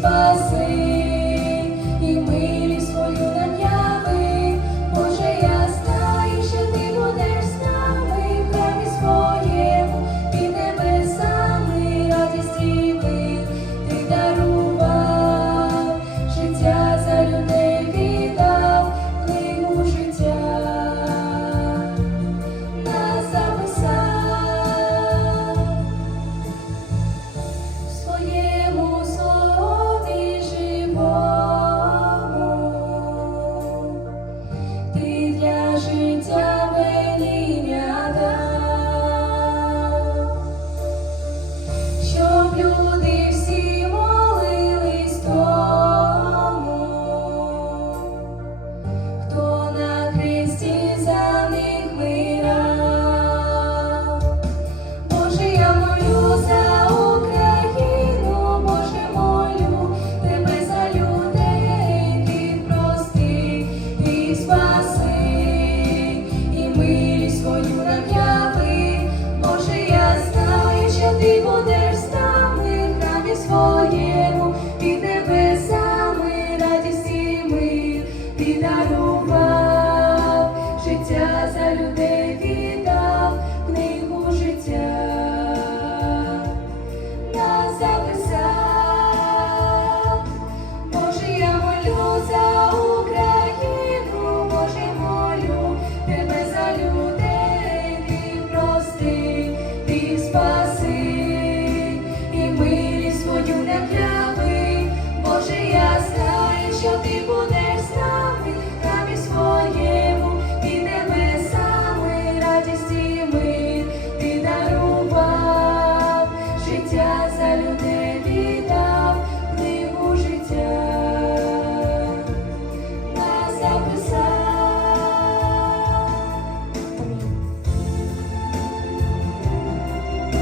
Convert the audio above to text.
passei. 寂我 серця люди віддав.